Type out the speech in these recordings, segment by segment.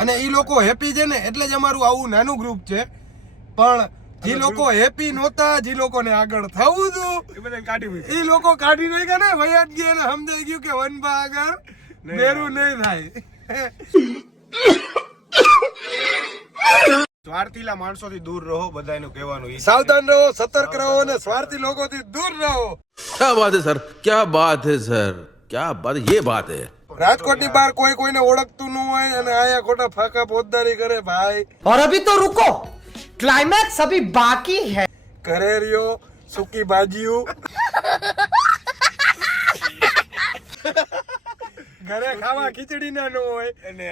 અને એ લોકો હેપી છે ને એટલે જ અમારું આવું નાનું ગ્રુપ છે. પણ જે લોકો હેપી નહોતા, જે લોકોને આગળ થવું હતું એ લોકો કાઢી નાખ્યા ને વયાત ગયા ને સમજાઈ ગયું કે વનબા આગળ મેરું નહીં થાય. સ્વાર્થીલા માણસોથી દૂર રહો, બધાનું કહેવાનું. સાવધાન રહો, સતર્ક રહો અને સ્વાર્થી લોકોથી દૂર રહો. क्या बात है सर, क्या बात है सर, क्या बात, ये बात है. રાજકોટની બહાર કોઈ કોઈને ઓળખતું ન હોય અને આયા ખોટા ફાકા પોતદારી કરે ભાઈ. और अभी तो रुको, क्लाइमैक्स अभी बाकी है. ઘરે રહ્યો સુકી ભાજીયું ઘરે ખાવા ખીચડી ના ન હોય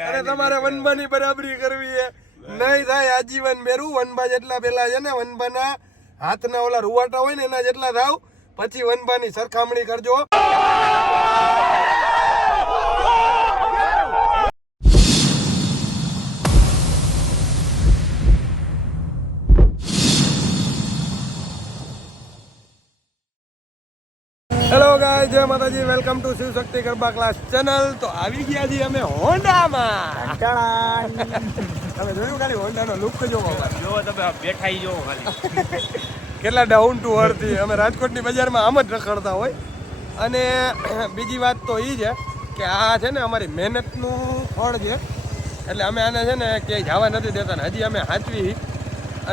અને તમારે વનબાની બરાબરી કરવી છે. નહીં થાય આજીવન મેરું. વનબા જેટલા પેલા છે ને વનબાના હાથના ઓલા રૂવાટા હોય ને એના જેટલા થાવ, પછી વનબાની સરખામણી કરજો. હેલો ગાઈસ, જય Mataji, welcome to Shiv Shakti Garba class channel. તો આવી ગયા છીએ અમે હોન્ડામાં. તમે જોયું ખાલી હોન્ડાનો લુક જોવો, જો તમે બેઠાઈ જો ખાલી કેટલા ડાઉન ટુ અર્થ. અમે રાજકોટની બજારમાં આમ જ રખડતા હોય. અને બીજી વાત તો એ છે કે આ છે ને અમારી મહેનતનું ફળ છે. એટલે અમે આને છે ને ક્યાંય જવા નથી દેતા ને હજી અમે સાચવી.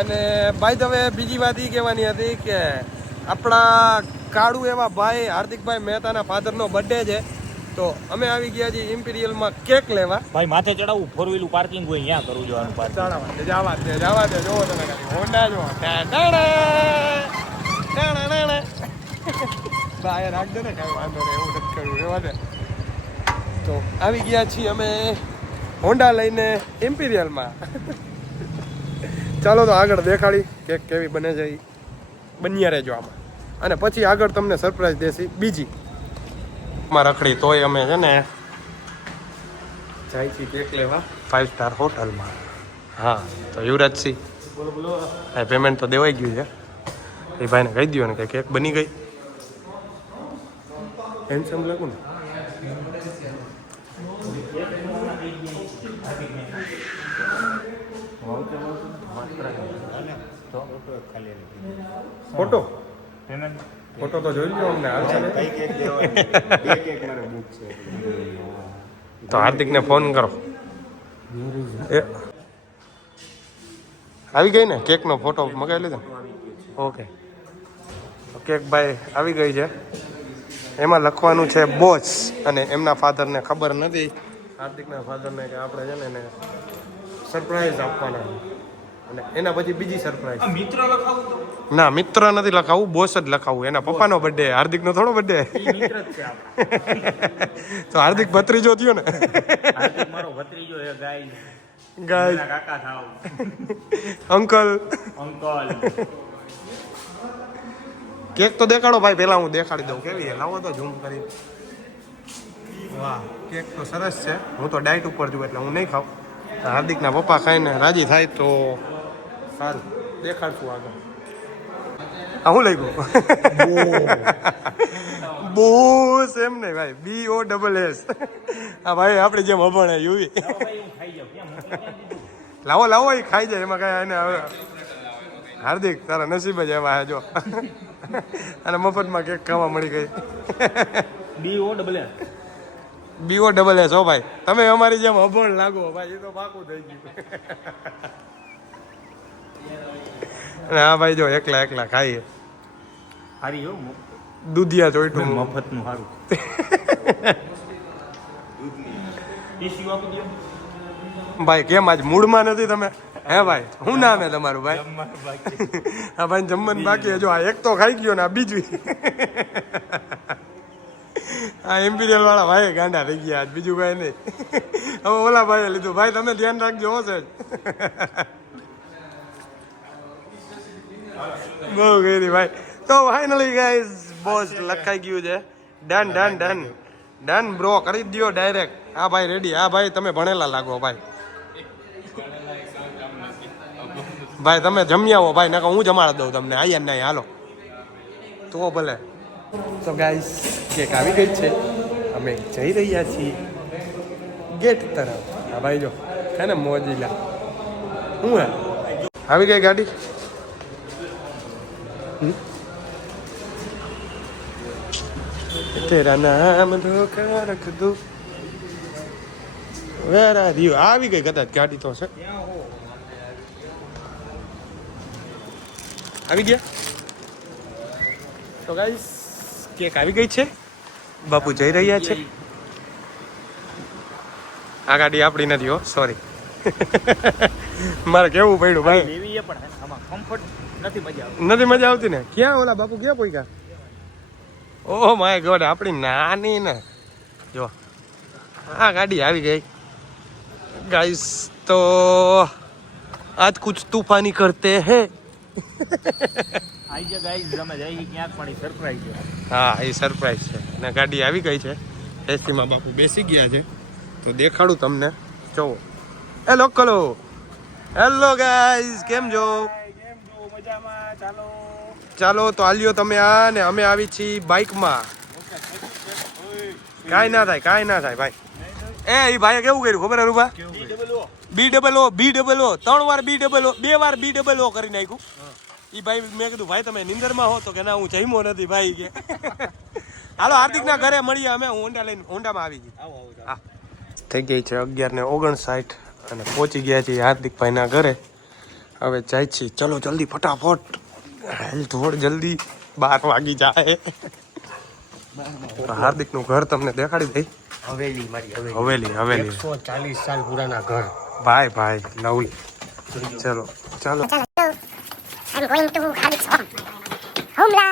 અને બાય ધ વે બીજી વાત એ કહેવાની હતી કે આપણા કાળુ એવા ભાઈ હાર્દિકભાઈ મહેતાના ફાધરનો બર્થડે છે. તો અમે આવી ગયા છીએ ઇમ્પિરિયલમાં કેક લેવા. ભાઈ માથે ચડાવવું, 4 વ્હીલ પાર્કિંગ હોય ત્યાં કરવું જોવાનું. જવા દે જોવો તમે ખાલી હોન્ડા જો ભાઈ રાખજો ને કાંઈ વાંધો નહીં, એવું નથી કર્યું રહેવા દે. તો આવી ગયા છીએ અમે હોન્ડા લઈને ઇમ્પિરિયલમાં. ચાલો તો આગળ દેખાડી કેક કેવી બને છે એ બન્યા રહેજો આમાં. અને પછી આગળ તમને સરપ્રાઈઝ દેશી બીજી માં રખડી. તોય અમે છે ને જાય છીએ કેક લેવા 5 સ્ટાર હોટલમાં. હા તો યુવરાજસિંહ પેમેન્ટ તો દેવાઈ ગયું છે. એ ભાઈને કહી દો ને કે કેક બની ગઈ. હેન્ડસમ લાગુ ને. ફોટો ફોટો તો જોઈ લો અમને. તો હાર્દિકને ફોન કરો. એ આવી ગઈ ને કેકનો ફોટો મગાવી લીધો. ઓકે, તો કેક ભાઈ આવી ગઈ છે. એમાં લખવાનું છે બોસ. અને એમના ફાધરને ખબર નથી, હાર્દિકના ફાધરને, કે આપણે છે ને એને સરપ્રાઈઝ આપવાના. અને એના પછી બીજી સરપ્રાઈઝ. મિત્ર લખાવું ના, મિત્ર નથી લખાવું, બોસ જ લખાવું. એના પપ્પાનો બર્થડે, હાર્દિકનો થોડો બર્થડે. મિત્ર જ છે તો હાર્દિક ભત્રીજો થયો ને. હાર્દિક મારો ભત્રીજો છે. ગાય કાકા થાવ, અંકલ. કેક તો દેખાડો ભાઈ, પેલા હું દેખાડી દઉં કેવી લાવો તો ઝૂમ કરી. વાહ, કેક તો સરસ છે. હું તો ડાયટ ઉપર છું એટલે હું નહીં ખાઉં. હાર્દિકના પપ્પા ખાઈને રાજી થાય તો સારું. દેખાડશું આગળ. હા, હું લઈ ગયો બોસ. એમ નહીં ભાઈ, BOSS. હા ભાઈ, આપણે જેમ અભણ યુવી. લાવો લાવો, એ ખાઈ જાય, એમાં કાંઈ. એને હવે હાર્દિક તારા નસીબ જ એવા જો. અને મફતમાં કેક ખાવા મળી ગઈ. BOSS હો ભાઈ. તમે અમારી જેમ અભણ લાગો ભાઈ, એ તો પાકું થઈ ગયું. અને હા ભાઈ જો એકલા એકલા ખાઈએ. હારી જો દૂધિયા ચોઈટું મફતનું સારું. ટીસ્યુ આપી દો ભાઈ. કેમ આજ મૂડમાં નથી તમે? હે ભાઈ, શું નામ હે તમારું ભાઈ? હા ભાઈ, જમવાનું બાકી. જો આ એક તો ખાઈ ગયો ને આ બીજું. આ ઇમ્પિરિયલ વાળા ભાઈ ગાંડા થઈ ગયા આજ, બીજું કાંઈ નહીં. હવે ઓલા ભાઈએ લીધું. ભાઈ તમે ધ્યાન રાખજો હો સાહેબ. બહુ ગઈ ભાઈ. તો ફાઇનલી ગાઈઝ બોસ લખાઈ ગયું છે. Done done done done bro, કરી જ દો ડાયરેક્ટ. હા ભાઈ રેડી. હા ભાઈ, તમે ભણેલા લાગો ભાઈ. ભાઈ તમે જમી આવો ભાઈ, નકર હું જમાડ દઉં તમને. આયા નહીં, હાલો તો ભલે. તો ગાઈસ કેક આવી ગઈ છે. અમે જઈ રહ્યા છીએ ગેટ તરફ. હા ભાઈ જો હે ને મોજીલા શું હે આવી ગઈ ગાડી તેરા નામ ધોખા રખ દો વેર આર યુ આવી ગઈ કદાચ ગાડી તો છે આવી ગયા તો ગાઈસ કેક આવી ગઈ છે બાપુ જઈ રહ્યા છે આ ગાડી આપણી નથી હો સોરી મારે કેવું પડ્યું ભાઈ લેવી પણ આમાં કમ્ફર્ટ નથી મજા આવતી નથી મજા આવતી ને ક્યાં ઓલા બાપુ ક્યાં પોઈકા ઓહ માય ગોડ આપણી નાની ને જો આ ગાડી આવી ગઈ ગાઈસ તો આજ કુછ તૂફાની કરતે હે આઈ જગ્યાએ તમે જઈ ક્યાંક પણ સરપ્રાઈઝ છે હા એ સરપ્રાઈઝ છે અને ગાડી આવી ગઈ છે એસીમાં બાપુ બેસી ગયા છે તો દેખાડું તમને જોવો એ લોકલો હેલો ગાઈઝ કેમ છો ચાલો તો આલ્યો તમે આ ને અમે આવી છીએ બાઇકમાં કાંઈ ના થાય ભાઈ એ ભાઈએ કેવું કર્યું ખબર રૂપા BOO 3 વાર BOO 2 વાર BOO કરી નાખ્યું ઈ ભાઈ મેં કીધું ભાઈ તમે નિંદરમાં હો તો કે ના હું જઈમો નથી ભાઈ કે હાલો હાર્દિકના ઘરે મળીએ અમે હોન્ડામાં આવી ગઈ હા થઈ ગઈ છે 11:59 અને પહોંચી ગયા છીએ હાર્દિકભાઈના ઘરે હવે જાય છીએ ચલો જલ્દી ફટાફટ થોડ જલ્દી 12 વાગી જાય હાર્દિકનું ઘર તમને દેખાડી દઈ हवेली मारी હવેલી 140 साल पुराना घर ભાઈ લવલી ચલો ચાલો I'm going to Khalid's home. હુમલા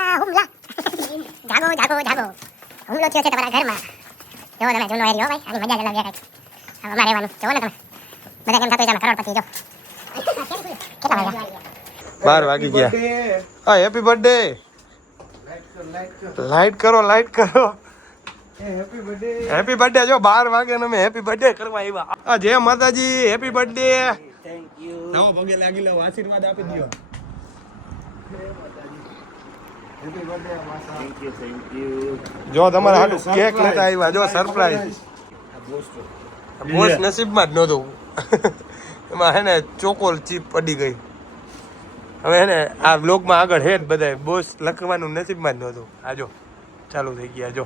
જાગો હુમલો થયો છે તમારા ઘરમાં જો તમે જૂનો એરિયો ભાઈ આની મજા જ અલગ છે હવે અમારે રહેવાનું જો ને તમે બધા કેમ થતું છે કરોડપતિ જો કેટલા વાગ્યા 12 વાગી ગયા હા હેપી બર્થડે લાઈટ કરો હેપી બર્થડે જો 12 વાગે ને અમે હેપી બર્થડે કરવા આવ્યા આ જય માતાજી હેપી બર્થડે થેન્ક યુ નવો પગે લાગી લો આશીર્વાદ આપી દો થેન્ક યુ જો તમારા હાટુ કેક લેતા આવ્યા જો સરપ્રાઈઝ બોસ નસીબમાં જ નહોતું એમાં હે ને ચોકોલ ચીપ પડી ગઈ હવે હે ને આ બ્લોગમાં આગળ હે જ બધાય બોસ લખવાનું નસીબમાં જ નહોતું આ જો ચાલુ થઈ ગયા જો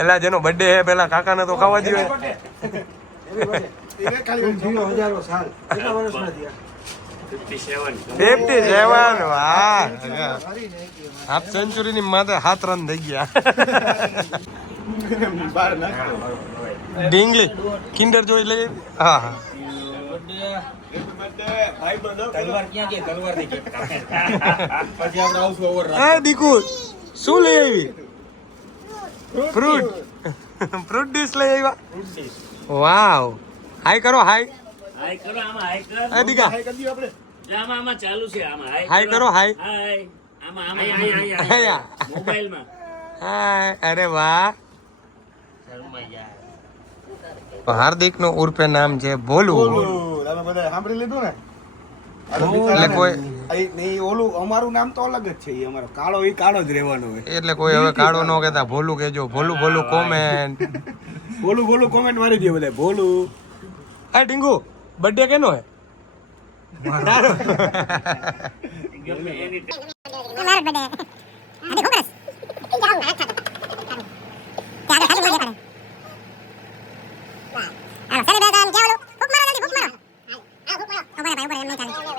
એલા જેનો બર્થડે હે પેલા કાકાને તો ખાવા દો 57 વાહ હાફ સેન્ચુરી ની માથે 7 રન થઈ ગયા ડીંગલી કિન્ડર જોઈ લઈ હા હા દીકુ શું લઈ આવી ફ્રૂટ ડીશ લઈ આવ્યા વાવ હાય કરો હાય હાય કરો આમાં હાય કર એ દીકા આમાં ચાલુ છે આમાં હાય કરો હાય હાય આમાં હાય મોબાઈલમાં હાય અરે વાહ હાર્દિક નું ઉર્ફે નામ છે ભોલુ તમે બધા સાંભળી લીધું ને એટલે કોઈ નહીં ઓલું અમારું નામ તો અલગ જ છે ઈ અમારો કાળો ઈ કાળો જ રહેવાનો હોય એટલે કોઈ હવે કાળો ન કહેતા ભોલું કેજો ભોલું કોમેન્ટ ભોલું કોમેન્ટ મારી દે બધા ભોલું આ ડીંગુ બર્થડે કેનો હે મારો બર્થડે આદે ખોકરસ જાઉં ના ખાતો ત્યારે ખાલી મજા કરે હાલો સેલિબ્રેશન કે ઓલું ફૂક મારો જલ્દી ફૂક મારો આ ફૂક મારો ઉપર એમ નહીં ચાલે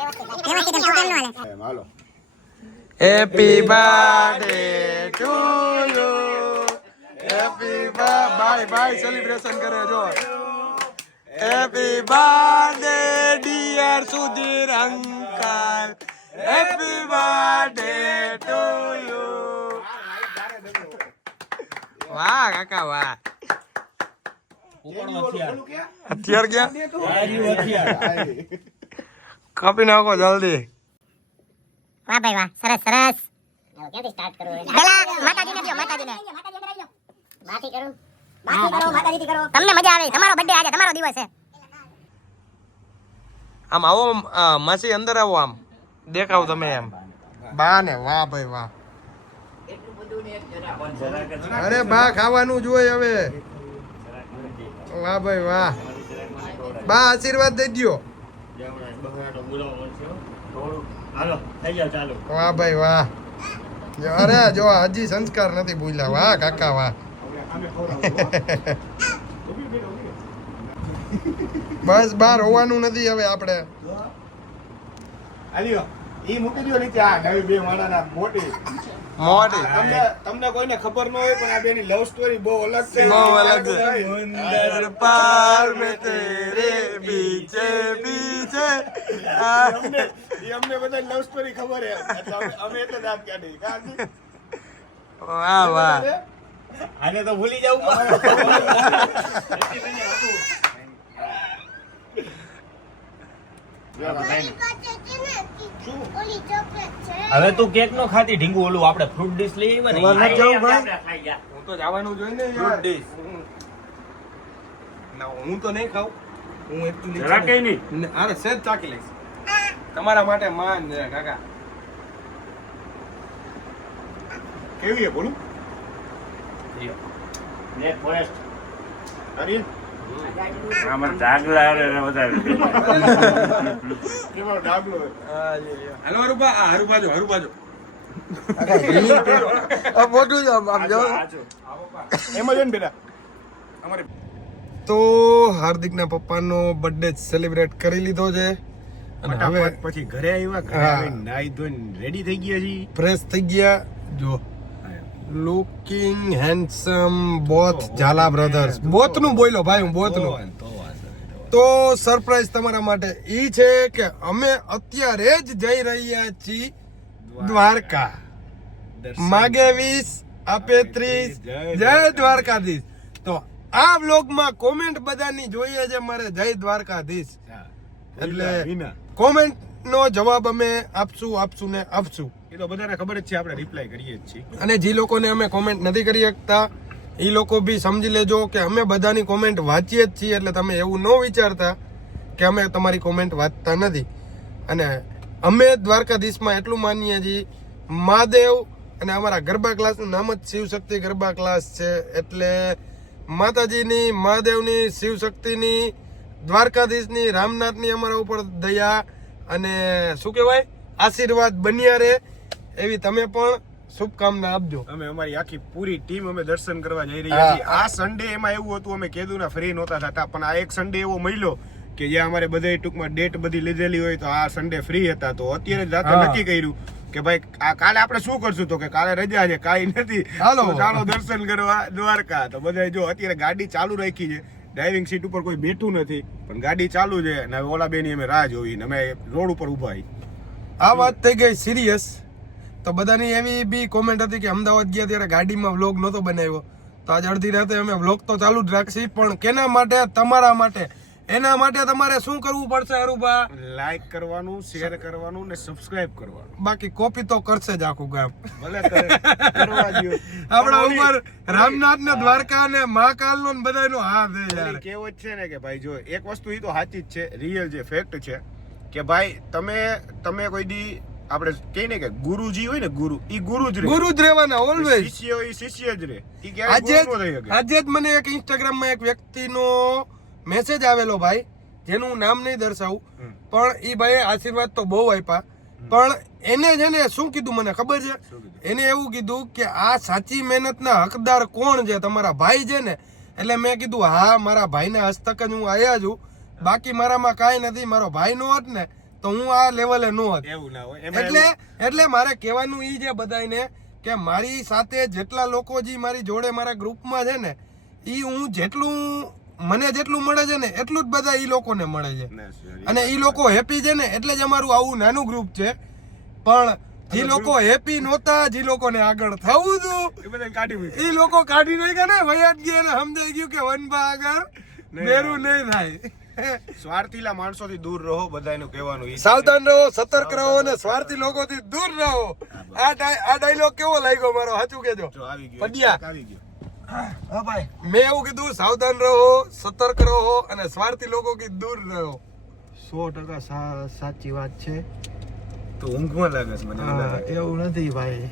વ્યવસ્થિત એમ ફૂક એમ ન હાલે હાલો happy birthday to you happy bye celebration કરે જો happy birthday dear Sudhir uncle happy birthday to you વાહ કાકા વાહ હથિયાર ક્યાં કાપી નાખો જલ્દી વાહ ભાઈ વાહ સરસ ક્યાંથી સ્ટાર્ટ કરવું પેલા માતાજીને દો માતાજીને બાથી કરું માતાજીથી કરો તમને મજા આવે તમારો બર્થડે આજે તમારો દિવસ છે આમ આવો માસી અંદર આવો આમ દેખાવ તમે એમ બા ને વાહ ભાઈ વાહ અરે બા ખાવાનું જોઈએ હવે વાહ ભાઈ વાહ બા આશીર્વાદ દઈ દ્યો. બહારનો બોલાવો છે થોડું હાલો થઈ જાવ ચાલુ વાહ ભાઈ વાહ. જો અરે જો હજી સંસ્કાર નથી ભૂલ્યા. વાહ કાકા વાહ. બસ બાર હોવાનું નથી હવે આપણે. આલ્યો ઈ મૂકી દો નીચે. આ નવી બે માણાના મોટી મોટી તમને કોઈને ખબર ન હોય પણ આ બેની લવ સ્ટોરી બહુ અલગ છે. બહુ અલગ છે. મંદર પાર મે તેરે પીછે પીછે અમને બધા લવ સ્ટોરી ખબર છે એટલે અમે એટલે દાંત કાઢી કાઢી. વાહ વાહ. આને તો ભૂલી જાવ હવે તું કેક નો ખાતી ઢીંગુ ઓલું આપણે ફ્રૂટ ડીશ લઈ આવ્યા ને હું તો જવાનું જોઈ ને ફ્રૂટ ડીશ ના હું તો નહીં ખાઉં. હું એટલું જરા કઈ નહીં અરે સેજ ચાકી લઈશ તમારા માટે માન છે કાકા. કેવી છે બોલું? ને ફોરેસ્ટ અરે આમાં ડાગલા વધારે કેવો ડાબલો હાલો હરુભા. આ હરુભા જો હરુભા જો. મોટું છે આમ જો. એમ જ ને બેટા અમારે તો હાર્દિકના પપ્પાનો બર્થડે સેલિબ્રેટ કરી લીધો છે અને હવે પછી ઘરે આવ્યા ઘરે આવીને નાઈ ધોઈને રેડી થઈ ગયા છીએ. ફ્રેશ થઈ ગયા. જો looking handsome both Zala brothers. Both નું બોલ્યો ભાઈ હું બોથ નું. તો સરપ્રાઈઝ તમારા માટે ઈ છે કે અમે અત્યારે જ જઈ રહ્યા છીએ દ્વારકા. માગે 20 આપે 30. જય દ્વારકાધીશ. તો આ વ્લોગમાં કોમેન્ટ બધાની જોઈએ છે મારે જય દ્વારકાધીશ. એટલે કોમેન્ટ નો જવાબ અમે આપશું ને આપશું. એ તો બધાને ખબર જ છે આપણે રિપ્લાય કરીએ જ છીએ. અને જે લોકોને અમે કોમેન્ટ નથી કરી શકતા એ લોકો બી સમજી લેજો કે અમે બધાની કોમેન્ટ વાંચીએ જ છીએ. એટલે તમે એવું ન વિચારતા કે અમે તમારી કોમેન્ટ વાંચતા નથી. અને અમે દ્વારકાધીશમાં એટલું માનીએ છીએ મહાદેવ અને અમારા ગરબા ક્લાસનું નામ જ શિવશક્તિ ગરબા ક્લાસ છે. એટલે માતાજીની મહાદેવની શિવશક્તિની દ્વારકાધીશની રામનાથની અમારા ઉપર દયા અને શું કહેવાય આશીર્વાદ બન્યા રહે એવી તમે પણ શુભકામના આપજો. અમે અમારી આખી પૂરી ટીમ અમે દર્શન કરવા જઈ રહ્યા છીએ. આ સન્ડે એમાં એવું હતું અમે કીધું ને ફ્રી નહોતા થતા પણ આ એક સન્ડે એવો મળ્યો કે જ્યાં અમારે બધા ટૂંકમાં ડેટ બધી લીધેલી હોય તો આ સન્ડે ફ્રી હતા. તો અત્યારે જ રાતે નક્કી કર્યું કે ભાઈ આ કાલે આપણે શું કરશું તો કે કાલે રજા છે કાંઈ નથી હાલો. તો ચાલો દર્શન કરવા દ્વારકા. તો બધા જો અત્યારે ગાડી ચાલુ રાખી છે. ડ્રાઇવિંગ સીટ ઉપર કોઈ બેઠું નથી પણ ગાડી ચાલુ છે અને હવે ઓલા બેની અમે રાહ જોઈ ને અમે રોડ ઉપર ઉભા છીએ. આ વાત થઈ ગઈ સિરિયસ. તો બધાની એવી બી કોમેન્ટ હતી કે અમદાવાદ ગયા ત્યારે ગાડીમાં વ્લોગ નહોતો બનાવ્યો. તો આજ અડધી રાતે અમે વ્લોગ તો ચાલુ જ રાખશી પણ કેના માટે તમારા માટે. એના માટે તમારે શું કરવું પડશે હરુભા? લાઈક કરવાનું, શેર કરવાનું ને સબસ્ક્રાઇબ કરવાનું. બાકી કોપી તો કરશે જ આખું ગામ. ભલે કરવા દ્યો. આપણા ઉપર રામનાથ ને દ્વારકા ને મહાકાલ નો બધાનો હાથ છે યાર. ઓલી કહેવત છે ને કે ભાઈ જો એક વસ્તુ ઈ તો સાચી જ છે, રિયલ જે ફેક્ટ છે કે ભાઈ તમે કોઈ દી આપણે કહીએ ને કે ગુરુજી હોય ને ગુરુ ઈ ગુરુ જ રહે. ગુરુ જ રહેવાના ઓલવેઝ. શિષ્ય હોય ઈ શિષ્ય જ રહે. ઈ ક્યારેય ગુરુ ન થઈ શકે. આજે જ મને એક ઇન્સ્ટાગ્રામમાં એક વ્યક્તિનો મેસેજ આવેલો ભાઈ જેનું નામ નહીં દર્શાવું પણ ઈ ભાઈએ આશીર્વાદ તો બહુ આપ્યા પણ એને છે ને શું કીધું મને ખબર છે? એને એવું કીધું કે આ સાચી મહેનતના હકદાર કોણ છે? તમારા ભાઈ છે ને. એટલે મેં કીધું હા મારા ભાઈના હસ્તક જ હું આયા છું. બાકી મારામાં કાંઈ નથી. મારો ભાઈ નો હોત ને તો હું આ લેવલે નો હોત. એવું ના હોય. એટલે મારે કહેવાનું ઈ છે બધાને કે મારી સાથે જેટલા લોકો જે મારી જોડે મારા ગ્રુપમાં છે ને ઈ હું જેટલું મને જેટલું મળે છે ને એટલું જ બધા ઈ લોકોને મળે છે. અને ઈ લોકો હેપી છે ને એટલે જ અમારું આવું નાનું ગ્રુપ છે. પણ જે લોકો હેપી નહોતા જે લોકોને આગળ થવું હતું એ બધા કાઢી મૂક્યું. ઈ લોકો કાઢી નહીં ગયા ને વયાત ગયા ને સમજાઈ ગયું કે વનબા આગળ બેરું નહીં થાય. સ્વાર્થીલા માણસોથી દૂર રહો બધાનું કહેવાનું ઈ. સાવધાન રહો, સતર્ક રહો અને સ્વાર્થી લોકોથી દૂર રહો. આ ડાયલોગ કેવો લાગ્યો મારો? સાચું કેજો જો આવી ગયો પડિયા. આવી ગયો. હા ભાઈ મેં એવું કીધું સાવધાન રહો, સતર્ક રહો અને સ્વાર્થી લોકોથી દૂર રહો. 100% સાચી વાત છે. તો ઊંઘમાં લાગે છે મને. એવું નથી ભાઈ.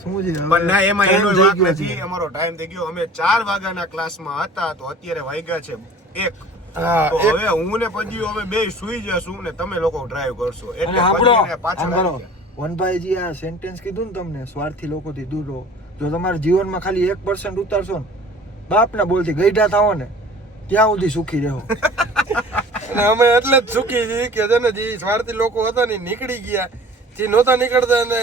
શું છે પણ ના એમાં એનો વાંક નથી. અમારો ટાઈમ થઈ ગયો. અમે 4 વાગ્યાના ક્લાસમાં હતા તો અત્યારે વાગ્યા છે 1. હા, તો હવે હું ને પછી હવે બે સુઈ જશું ને તમે લોકો ડ્રાઈવ કરશો એટલે પછી પાછળ આવી ગયા. વનભાઈજી આ સેન્ટેન્સ કીધું ને તમને, સ્વાર્થી લોકોથી દૂર રહો. જો તમારા જીવનમાં ખાલી 1% ઉતારશો ને, બાપના બોલથી ગઈઢા થાઓ ને, ત્યાં સુધી સુખી રહો. અને અમે એટલે જ સુખી છીએ કે છે ને જે સ્વાર્થી લોકો હતા ને ઈ નીકળી ગયા, જે નહોતા નીકળતા ને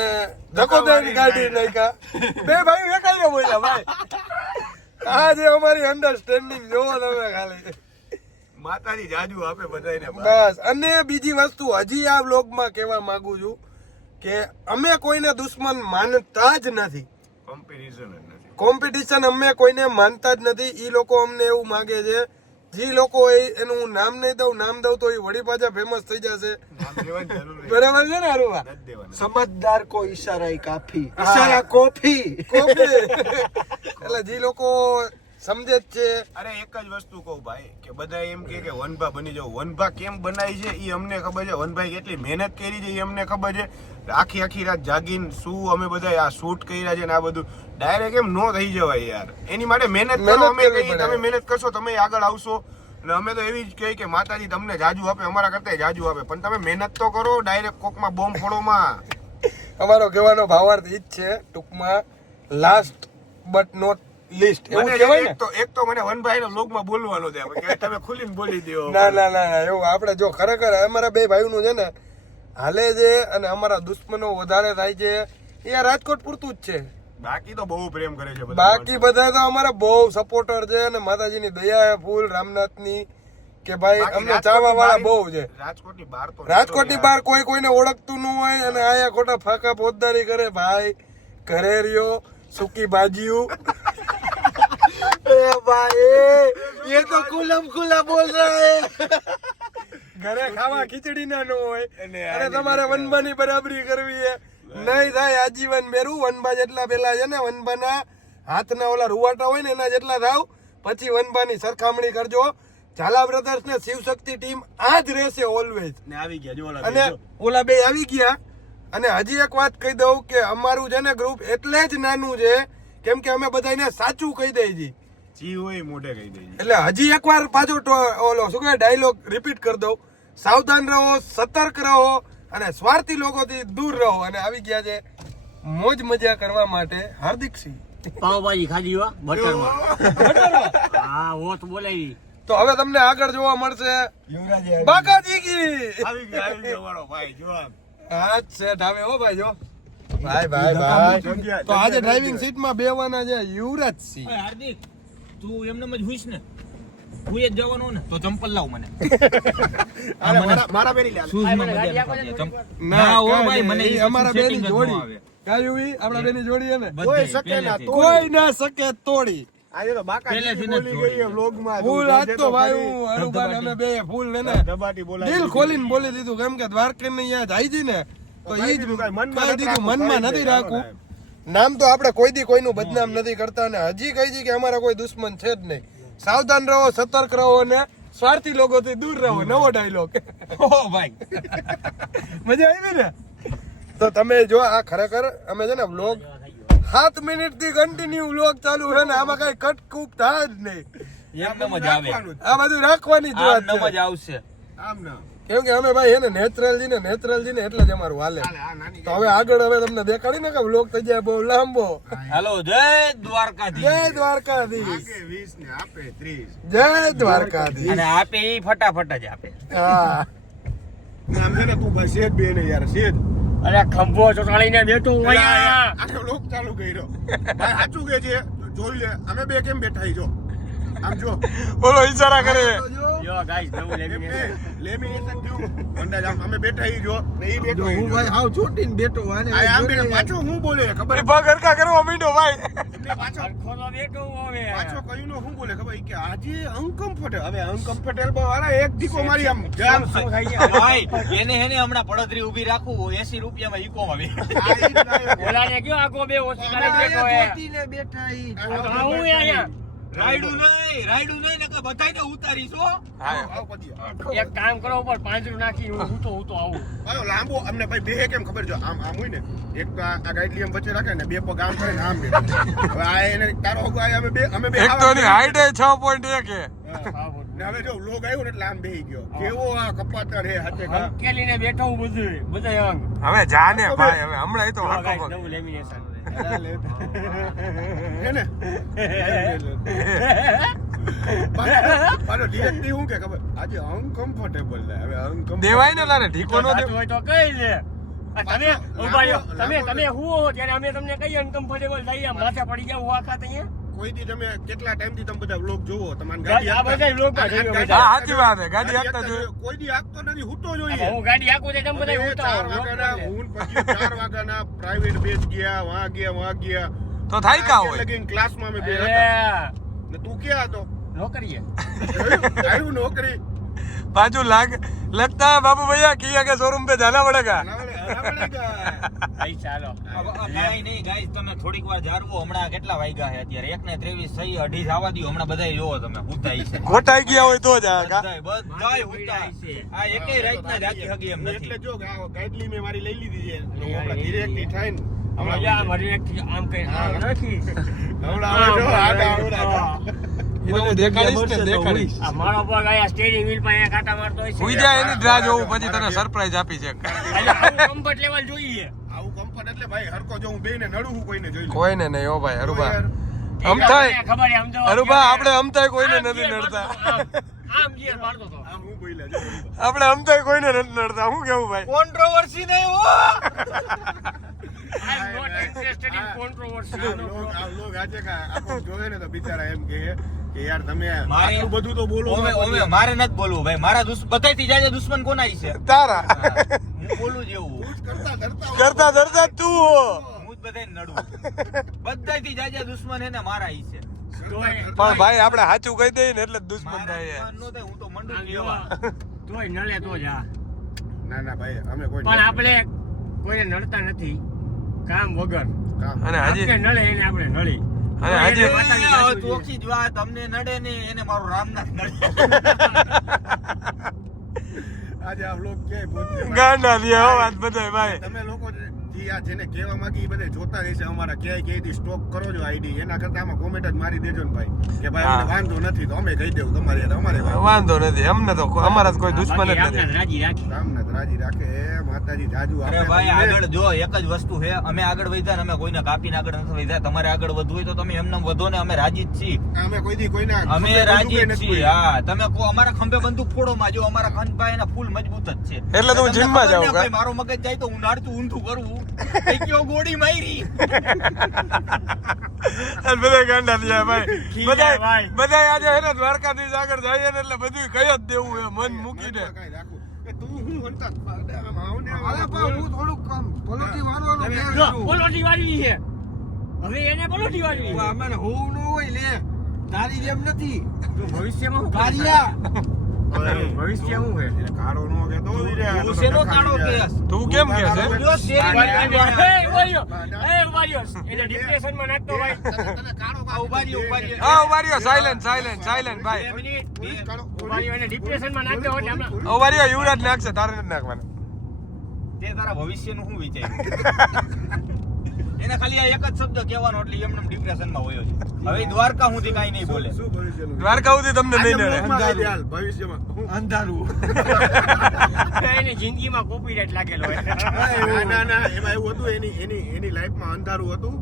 ધક્કો દઈને કાઢી નાખ્યા. બે ભાઈ એકાઈ બોલ્યા ભાઈ. આ જે અમારી અન્ડરસ્ટેન્ડિંગ જોવો તમે ખાલી. માતાજી જાજુ આપે બધાને. બસ. અને બીજી વસ્તુ હજી આ વ્લોગમાં કહેવા માંગુ છું કે અમે કોઈને દુશ્મન માનતા જ નથી. કમ્પેરિઝન જ નથી. કોમ્પિટિશન અમે કોઈને માનતા જ નથી. ઈ લોકો અમને એવું માગે છે, જે લોકો એનું નામ નહીં દઉં, નામ દઉં તો એ વળી પાછા ફેમસ થઈ જશે. નામ લેવાની જરૂર નથી. બરાબર છે ને હારુવા? નથી દેવાનું. સમજદાર કો ઈશારા કાફી, હા. ઈશારા કોફી. એટલે જે લોકો સમજે જ છે. અરે એક જ વસ્તુ કહું ભાઈ કે બધા એમ કે વનભા બની જાવ. વનભા કેમ બનાવી છે એ અમને ખબર છે. વનભાઈ કેટલી મહેનત કરી છે એ અમને ખબર છે. આખી રાત જાગીને શું અમે બધા આ શૂટ કર્યા છે ને આ બધું ડાયરેક્ટ એમ નો થઈ જવાય યાર. એની માટે મહેનત કરો. મહેનત અમે કરવી કહીએ પડે. તમે મહેનત કરશો તમે આગળ આવશો. અને અમે તો એવી જ કહીએ કે માતાજી તમને જાજુ આપે, અમારા કરતા જાજુ આપે, પણ તમે મહેનત તો કરો. ડાયરેક્ટ કોકમાં બોમ્બ ફોડોમાં. અમારો કહેવાનો ભાવાર્થ ઈ જ છે ટૂંકમાં, લાસ્ટ બટ નોટ લિસ્ટ એવું મને કહેવાય ને. એક તો મને વનભાઈ ના બ્લોગમાં બોલવાનો છે કે તમે ખુલીને બોલી દો. ના ના ના એવું આપણે જો ખરેખર અમારા બે ભાઈઓનું છે ને હાલે છે અને અમારા દુશ્મનો વધારે થાય છે એ આ રાજકોટ પૂરતું જ છે. બાકી તો બહુ પ્રેમ કરે છે બધા. બાકી બધા તો અમારા બહુ સપોર્ટર છે અને માતાજીની દયા છે ફૂલ રામનાથની કે ભાઈ બાકી અમને ચાહવા વાળા બહુ છે. રાજકોટની બહાર તો રાજકોટની બહાર કોઈ કોઈને ઓળખતું ન હોય અને આયા ખોટા ફાકા પોતદારી કરે. ભાઈ ઘરે રહ્યો સૂકી ભાજીયું. भाई ये तो खुलम खुला बोल रहा है. ઘરે ખાવા ખીચડી ના ન હોય અને તમારે વનબાની બરાબરી કરવી છે. નહીં થાય આજીવન મેરું. વનબા જેટલા પેલા છે ને વનબાના હાથના ઓલા રૂવાટા હોય ને એના જેટલા થાવ, પછી વનબાની સરખામણી કરજો. ઝાલા બ્રધર્સ ને શિવશક્તિ ટીમ આ જ રહેશે ઓલવેઝ. ને આવી ગયા જો અને ઓલા બે આવી ગયા. અને હજી એક વાત કહી દઉં કે અમારું છે ને ગ્રુપ એટલે જ નાનું છે કેમ કે અમે બધાને સાચું કહી દઈએ છીએ. જી હોય મોઢે કહી દે. એટલે હજી એકવાર પાછો ઓલો શું કહેવાય ડાયલોગ રિપીટ કરી દઉં. સાવધાન રહો, સતર્ક રહો અને સ્વાર્થી લોકોથી દૂર રહો. અને આવી ગયા છે મોજ મજા કરવા માટે હાર્દિકસિંહ. પાવભાજી ખાધી હો બટરમાં. હા હોત બોલાવી. તો હવે તમને આગળ જોવા મળશે બાકાજી કી. આવી ગયો વાળો ભાઈ જો. હા સેટ આવે હો ભાઈ જો. ભાઈ ભાઈ ભાઈ તો આજે ડ્રાઇવિંગ સીટમાં બેવાના છે યુવરાજસિંહ. હાર્દિક તું એમને જ હુઈશ ને, હું જ જવાનો ને તો ચંપલ લાવ મને. મારા પેરી લે. શૂઝ માં મજા નથી. ના હો કાંઈ ભાઈ, નહીં. મને ઈ ઈ અમારા setting બેની જ ન જોડી આવે. કાંઈ એવી આપણા બેની જોડી છે ને કોઈ શકે ના તો. કોઈ ના શકે તોડી. આજે તો બાકાજી પહેલેથી જ બોલી જોડી ગઈ છે. વ્લોગમાં. ફૂલ આજ તો ભાઈ હું અરુભાઈ અમે બે ફૂલ ને દબાટી બોલાવી દિલ દીધી. ખોલીને બોલી દીધું કેમ કે દ્વારકા ને અહીંયા જાય છે ને તો કહી ઈ જ દીધું કાંઈ મનમાં કહી નથી દીધું રાખવું, મનમાં કહી નથી દે, રાખવું. હાલો નામ તો આપણે કોઈ દી કોઈનું બદનામ નથી કરતા અને હજી કહી છે કે અમારા કોઈ દુશ્મન છે જ નહીં. સાવધાન રહો, સતર્ક રહો અને સ્વાર્થી લોકોથી દૂર રહો. નવો ડાયલોગ. ઓ ભાઈ મજા આવી ને? તો તમે જો આ ખરેખર અમે છે ને વ્લોગ 7 મિનિટ થી કન્ટિન્યુ વ્લોગ ચાલુ છે ને આમાં કઈ કટ કૂપ થાય જ નહીં. એમને મજા આવે. આ બધું રાખવાની જ વાત આમને છે. મજા આવશે. આમ ના. કેમ કે અમે ભાઈ એને નેચરલ ને એટલે જ અમારું હાલે. આ નાની તો હવે આગળ હવે તમને દેખાડી ને કે વ્લોગ થઈ જાય બહુ લાંબો. હાલો જય દ્વારકાધીશ. જય દ્વારકાધીશ. આગે 20 ને આપે 30. જય દ્વારકાધીશ. અને આપે ઈ ફટાફટ જ આપે. હા આમ છે ને તું બસ સેજ બે ને યાર સેજ. અરે ખંભો ચોટાડીને બેઠો આખો લોક ચાલુ કર્યો. ભાઈ સાચું કે છે જોઈ લે અમે બે કેમ બેઠા હી જો. આમ જો બોલો ઈશારા કરે. જો ગાઈસ નવું લેમિનેશન. લેમિનેશન થયું. અંદાજ આમ અમે બેઠા હી જો ને ઈ બેઠો હી હું જો. ભાઈ હાવ ચોટીને બેઠો આને આ આમ બેઠો પાછો હું બોલે ખબર ભાગ હરકા કરવા માંડ્યો ભાઈ. એમને પાછો ખોલો બેઠો હવે. પાછો કયું નો હું બોલે ખબર કે આજે અનકમ્ફર્ટેબલ. હવે અનકમ્ફર્ટેબલ વાળા એક દીકો મારી આમ જામ શું થઈ ગયા. ભાઈ એને હમણાં પડતરી ઊભી રાખું 80 રૂપિયામાં ઈકો આવે. ઓલાને કયો આખો બે ઓછી કરી બેઠો હે. ચોટીને બેઠા ઈ હું અહીંયા રાયડું નહીં નકર બધાયને ઉતારીશ હો. આવ પડી. એક કામ કરો ઉપર પાંજરું નાખી હું તો આવું. આયો લાંબો અમને ભાઈ બે કેમ ખબર જો આમ આમ હોય ને એક તો આ ગાઈડલી આમ વચ્ચે રાખે ને બે પગ આમ કરે ને આમ બે. હવે આ એને તારો હગો આ અમે બે એક તો ની હાઈટ 6.1 છે. ને હવે જો લોગ આવ્યો ને એટલે આમ બેહી ગયો કેવો આ કપાતર હે હાથે કા અંકેલીને બેઠો હું બધું બધા અંગ હવે જાને ભાઈ હવે હમણાં તો ગાઈસ હાથો નવું લેમિનેશન હે ને પાછો ડિરેક્ટલી હું કે ખબર આજે અનકમ્ફર્ટેબલ છે હવે અનકમ્ફર્ટેબલ દેવાય ને તારે ઢીકો નો દે હોય તો કઈ લે તમે ઉભા રહ્યો તમે હું હો ત્યારે અમે તમને કઈ અનકમ્ફર્ટેબલ થઈએ માથે પડી જાવ વાખા તઅહીંયા કોઈ દી તમે કેટલા ટાઈમ થી તમે બધા વ્લોગ જોવો તમારી ગાડી આ બધા વ્લોગમાં જોયો બધા. હા સાચી વાત છે ગાડી હાંકતા જોયું કોઈ દી હાંકતો નથી હૂતો જોઈએ હું ગાડી આખું તે તમે બધા હવે ઉતારો 4 વાગ્યાના હું પછી 4 વાગ્યાના પ્રાઇવેટ બેચ ગયા વહાં ગયા તો થાય કા હોય લગીન ક્લાસમાં અમે બે હતા ને તું ક્યાં હતો નોકરીએ આવ્યું નોકરી बाजू लगता है बाबू भैया किया के शोरूम पे जाना पड़ेगा ભાઈ ચાલો કાઈ નહીં ગાઈસ તમે થોડીક વાર જારવો હમણાં કેટલા વાગ્યા છે અત્યારે 1:23 સહી 2:30 આવવા દો હમણાં બધાય જોવો તમે હુતાઈ છે ખોટાઈ ગયા હોય તો જ બધાય હુતાઈ છે આ એકેય રાત ના જાગી હગી એમ એટલે નથી જો ગાઈડલી મેં મારી લઈ લીધી છે આપણે ડિરેક્ટલી થઈને હમણાં યા મારી એક આમ કઈ આમ રાખી હમણાં જો હું દેખાડીશ ને દેખાડીશ આ મારો પગ આયા સ્ટીયરિંગ વ્હીલ પર અહીંયા કાંટા મારતો હોય છે હુઈ જાય એની ડ્રા જોવું પછી તને સરપ્રાઈઝ આપી છે કમ્ફર્ટ લેવલ જોઈએ આવું કમ્ફર્ટ એટલે ભાઈ હરકો જો હું બેને નડું હું કોઈને જોઈ લઉં કોઈને નહીં હો ભાઈ હરુભા આમ ખબર થાય છે આમ તો હરુભા આપણે આમ થાય કોઈને નથી નડતા આમ ગિયર મારતો તો આમ હું બોલ્યા જો આપણે આમ થાય કોઈને નથી નડતા હું કેવું ભાઈ કોન્ટ્રોવર્સી નહીં હો I am not interested in controversy આ લોગ આજે કા આપો જોવે ને તો બિચારા એમ કે યાર તમે મારે- આટલું બધું તો બોલો ઓમે મારે નથી બોલવું ભાઈ મારા બધાયથી જાજે દુશ્મન કોના છે તારા હું બોલું જ એવું કરતા ધરતા તું હો હું જ બધાય નડું બધાયથી જાજે દુશ્મન હે ને મારા ઈ છે પણ ભાઈ આપણે સાચું કહી દઈએ ને એટલે જ દુશ્મન મારા થાય દુશ્મન નો થાય હું તો મંડું જ લેવા તોય નળે તો જા ના ના ભાઈ અમે કોઈ પણ આપણે કોઈને નડતા નથી કામ વગર અને હજી આપણે નળે એને આપણે નળી અને હજી ચોખ્ખી જ વાત તમને નડે ને એને મારો રામનાથ નડે આજે આ લોગ કે પહોંચે ગાંડા થયા હો વાત બધાય ભાઈ તમે લોકો જે આ જેને કહેવા માંગી એ બધે જોતા રહેશે અમારા ક્યાંય સ્ટોક કરો છો આઈડી એના કરતા આમાં કોમેન્ટ જ મારી દેજો ને ભાઈ કે ભાઈ અમને વાંધો નથી તો અમે કહી દેવું તમારે અમારે વાંધો નથી અમને તો અમારા તો કોઈ દુશ્મન જ આપણે નથી રાજી રાખી રામને તો રાજી રાખે માતાજી જાજુ અરે ભાઈ આગળ જો એક જ વસ્તુ છે અમે આગળ વધ્યા ને અમે કોઈને કાપીને આગળ નથી વધ્યા તમારે આગળ વધવું હોય તો તમે એમને વધો ને અમે રાજી જ છીએ અમે કોઈ દી કોઈના અમે રાજી જ છીએ હા તમે કો અમારા ખંભે બંદૂક ફોડો માં જો અમારા ખંભા એના ફૂલ મજબૂત જ છે એટલે તો હું તમને જીમમાં ખબર જાઉં ને કા? ભાઈ, મારો મગજ જાય તો હું નાડતું ઊંધું કરવું કઈ કયો ગોળી મારી અને બધા ગાંડા થયા ભાઈ ખીજાય ભાઈ. બધા આજે હે ને દ્વારકાધીશ આગળ જાય ને એટલે બધું કઈ જ દેવું હે મન મૂકીને કાંઈ રાખું કે તું હું હંતા આમ આવને અરે પણ હું થોડુંક કામ પલોટી વાળવાનો તમે ફેર જો છું. પલોઠી વાળવી છે હવે એને પલોઠી વાળવી હવે અમારે હોવું ન હોય લે તારી જેમ નથી તો ભવિષ્યમાં શું કારિયા ભવિષ્ય શું છે એટલે કાળો નો કે તો ઈ રે તું શેનો કાળો કેસ તું કેમ કે છે જો શેરી એને ડિપ્રેશનમાં નાખતો ભાઈ તને કાળો આ ઉભા રહ્યો, ઉભા રહ્યો. હા ઉભા રહ્યો સાયલેન્ટ ભાઈ બે મિનિટ, બે- કાળો ઉભા રહ્યો, એને ડિપ્રેશનમાં નાખતો એટલે હમણાં ઉભા રહ્યો યુવરાજ નાખશે તારે નથી નાખવાનું તે તારા ભવિષ્યનું શું વિચાર્યું એને ખાલી આ એક જ શબ્દ કહેવાનો એટલે એમને ડિપ્રેશનમાં હોયો છે હવે દ્વારકા સુધી કાંઈ નહીં બોલે શું ભવિષ્યનું દ્વારકા સુધી તમને નહીં નડે આજના બ્લોગમાં હાલ, ભવિષ્યમાં હું અંધારું એની જિંદગીમાં કોપીરાઈટ લાગેલો હોય ના એમાં એવું હતું એની લાઈફમાં અંધારું હતું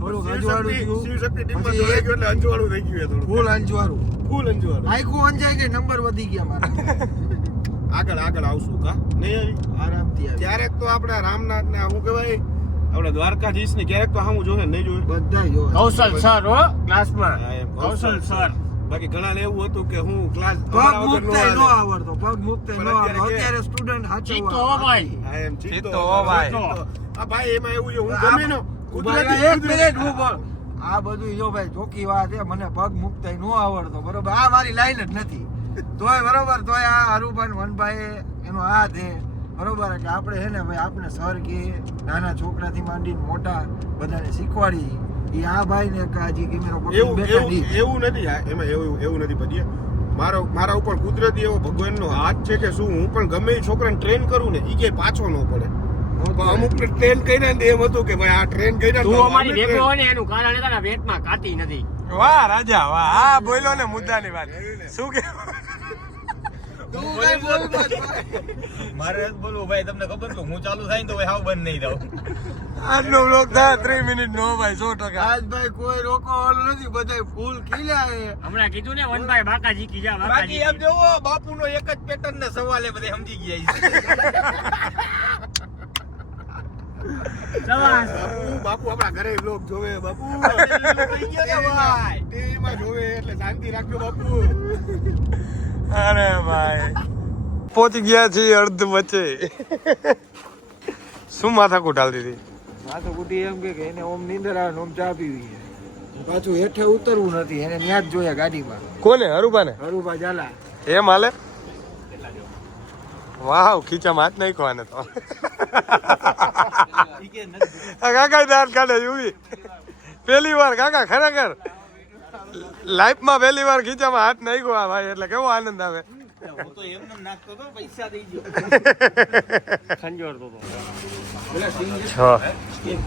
થોડુંક અંજવાળું થયું. શિવશક્તિ ટીમમાં પછી જોડાઈ ગયો એટલે અંજવાળું થઈ ગયું થોડું ફૂલ અંજવાળું ફૂલ અંજવાળું આખું અંજાય કે નંબર વધી ગયા મારા આગળ આવશું કા નહીં આરામથી આવી. ક્યારેક તો આપણા રામનાથ ને શું કહેવાય આપણા દ્વારકાધીશ ને ક્યારેક તો સામું જોશે નહીં જોયું બધા જો કૌશલ સર હો ક્લાસમાં હા, એમ. કૌશલ સર બાકી ઘણા ને એવું હતું કે હું ક્લાસ પગ મુકતાય નો આવડતો પગ મુકતાય નો આવડતો અત્યારે સ્ટુડન્ટ ચીતો હો ભાઈ ચિત્તો હો ભાઈ. આ ભાઈ એમાં એવું છે હું આ- ગમે નો ઉભા રહો, એક મિનિટ ઊભો. આ બધું જો ભાઈ ચોખ્ખી વાત છે મને પગ મુકતાય નો આવડતો બરોબર આ મારી લાઈન જ નથી તોય બરોબર તોય આ હરુભાઈ ને વનભાઈ એનો હાથ છે બરોબર એટલે આપણે છે ને ભાઈ આપણે સર કે નાના છોકરાથી માંડીને મોટા બધાને શીખવાડી એ આ ભાઈ ને હજી કેમેરો પકડીને એવું બેઠા એવું નહીં. એવું નથી આ એમાં એવું નથી પદ્યા મારા ઉપર કુદરતી એવો ભગવાનનો હાથ છે કે શું હું પણ ગમે એ છોકરાને ટ્રેન કરું ને ઈ કે પાછો ન પડે પણ અમુક ટ્રેન કર્યા ને એમ હતું કે ભાઈ આ ટ્રેન કર્યા તું તો અમારી અમે ભેગો train- હોય ને એનું કારણ તારા પેટમાં કાતી નથી વાહ રાજા વાહ આ બોલ્યો ને મુદ્દાની વાત શું કે તું કઈ બોલ મત. મારે નથી બોલવું ભાઈ, તમને ખબર છે હું ચાલુ થાય ને તો ભાઈ હાવ બંધ નહીં થાવ. આજનો બ્લોગ થાય 3 મિનિટ નો ભાઈ 100%. આજ ભાઈ કોઈ રોકવાનું નથી, બધા ફૂલ ખીલ્યા છે. હમણાં કીધું ને વનભાઈ બાકાજી કી જા બાકી એમ જોવો બાપુનો એક જ પેટર્ન ને સવાલ એ બધે સમજી ગયા છે. બાપુ આપણા ઘરે બ્લોગ જોવે બાપુ. થઈ ગયો ને ભાઈ. ટીવીમાં જોવે એટલે શાંતિ રાખજો બાપુ. અરે ભાઈ પહોંચી ગયા છીએ અર્ધ વચ્ચે. શું માથાકૂટ હાલતી હતી? માથું કુટી એમ કે એને ઓમ નીંદર આવે ને ઓમ ચા પીવી છે. પાછું હેઠે ઉતરવું નથી, એને ન્યા જ જોયા ગાડીમાં. કોને? હરુભાને? હરુભા ઝાલા. એમ હાલે? વાવ, ખીચામાં હાથ નાખ્યો આને તો. આ કાકા દાંત કાઢે યુવી. પહેલી વાર કાકા ખરેખર લાઈફમાં પહેલી વાર ખીચામાં હાથ નાખ્યો આ ભાઈ, એટલે કેવો આનંદ આવે. હું તો એમને નાખતો તો પૈસા દઈ ગયો. ખંજોરતો તો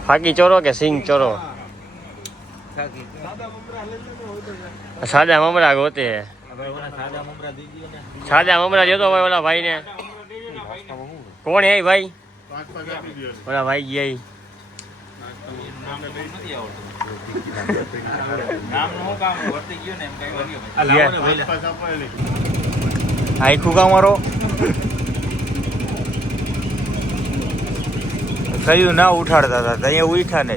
ફાકી ચોરો કે સિંગ ચોરો? સાદા મમરા ગોતે. સાદા મમરા જોતો ભાઈ ઓલા ભાઈ ને. કોણ હે ભાઈ? ઓલા ભાઈ ગયા. આખું કામ મારો કયું ના ઉઠાડતા હતા અહીંયા ઉઠા ને.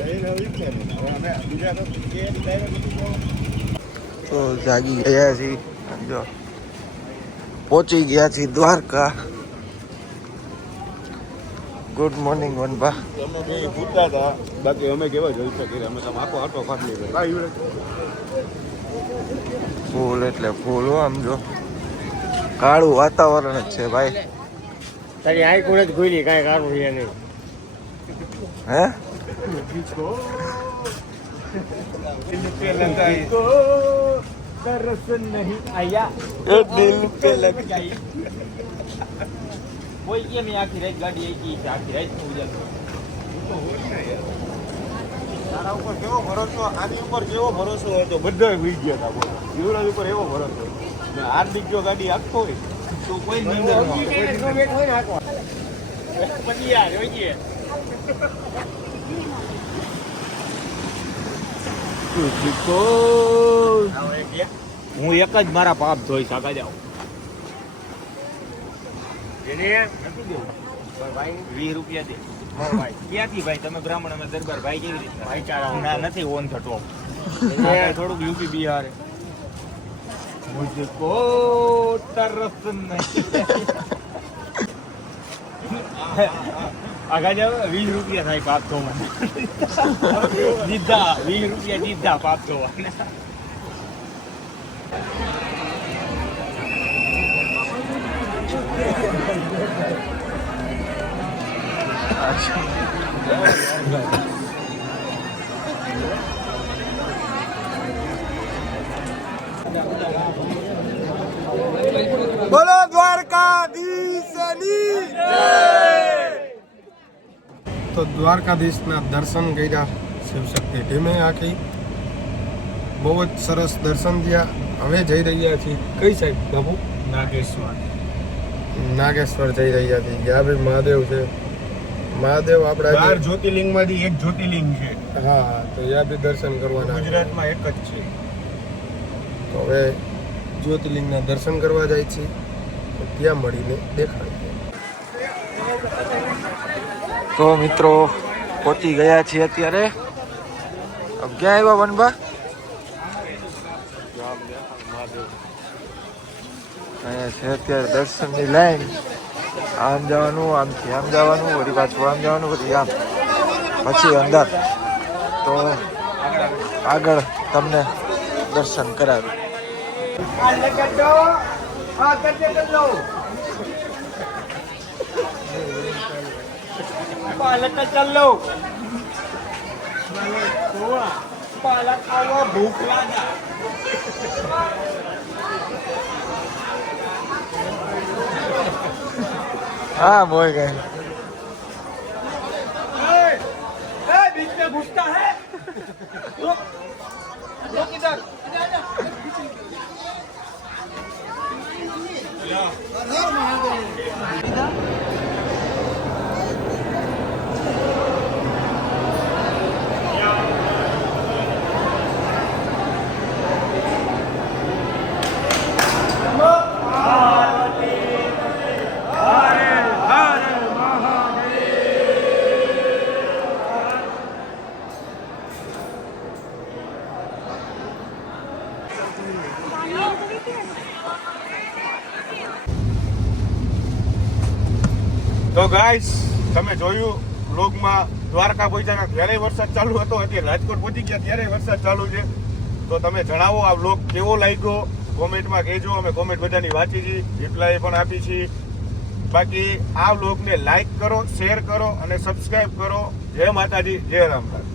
તો જાગી ગયા છીએ, સમજો પહોંચી ગયા છીએ દ્વારકા. Good morning વનભા. અમે બે ભૂતતા હતા, બાકી અમે કેવા જલસા કર્યા. અમે તો આખો આટો ફાટલી ગયો. ફૂલ એટલે ફૂલ હો, આમ જો કાળું વાતાવરણ જ છે ભાઈ. તારી આઈ કોણ જ ખુલી કાંઈ કાઢવું છે નહીં. હે દર્શન નહીં આયા એ દિલ પે લગ ગઈ. કોઈ કે મેં આખી રાત ગાડી આખી છે, આખી રાત નું ઉજાગર. તારા ઉપર કેવો ભરોસો, આની ઉપર કેવો ભરોસો હતો, બધા ભૂઈ ગયા હતા. બોલો યુવરાજ ઉપર એવો ભરોસો. હાર્દિક જો ગાડી આપતો હોય તો કોઈ નિંદર ન આવે. પછી યાર જોઈએ હું એક જ મારા પાપ ધોઈ શકા જાઉં. 20 રૂપિયા દે. ક્યાંથી ભાઈ? તમે બ્રાહ્મણ, અમે દરબાર. ભાઈ કેવી રીતે ભાઈચારા? ના નથી ઓન થતો. થોડુંક યુપી બિહાર. મુझको तरस नहीं. આગા જાવ. 20 રૂપિયા થાય પાપ ધોવાના. દીધા 20 રૂપિયા દીધા પાપ ધોવાના. બોલો દ્વારકાધીશની જય. તો દ્વારકાધીશના દર્શન કર્યા શિવશક્તિ ટીમે આખી. બહુ જ સરસ દર્શન થયા. હવે જઈ રહ્યા છીએ કઈ સાઈડ બાપુ? નાગેશ્વર. નાગેશ્વર જઈ રહ્યા છીએ. જ્યાં બી મહાદેવ છે. મહાદેવ આપણા 12 જ્યોતિર્લિંગમાંથી એક જ્યોતિર્લિંગ છે. હા, તો ત્યાં બી દર્શન કરવાના. ગુજરાતમાં એક જ છે. તો હવે જ્યોતિર્લિંગના દર્શન કરવા જાય છે, તો ત્યાં મળીને દેખાડીએ. તો મિત્રો પહોંચી ગયા છીએ અત્યારે. अब ક્યાં આવ્યા વનભા? અહીંયા છે અત્યારે દર્શનની લાઈન. આમ જવાનું, આમથી આમ જવાનું, વળી પાછું આમ જવાનું, વળી આમ, પછી અંદર. તો આગળ તમને દર્શન કરાવી. પાલક ચાલો. પાલક ખાવા ભૂખ લાગે. હા બોલ ગઈ. बीच में घुसता है. लोग इधर. તો ગાઈસ તમે જોયું વ્લોગમાં દ્વારકા પહોંચ્યા ત્યારે વરસાદ ચાલુ હતો, અત્યારે રાજકોટ પહોંચી ગયા ત્યારે વરસાદ ચાલુ છે. તો તમે જણાવો આ વ્લોગ કેવો લાગ્યો, કોમેન્ટમાં કહેજો. અમે કોમેન્ટ બધાની વાંચી છીએ, રિપ્લાય પણ આપી છીએ. બાકી આ વ્લોગને લાઈક કરો, શેર કરો અને સબસ્ક્રાઇબ કરો. જય માતાજી, જય રામલાલ.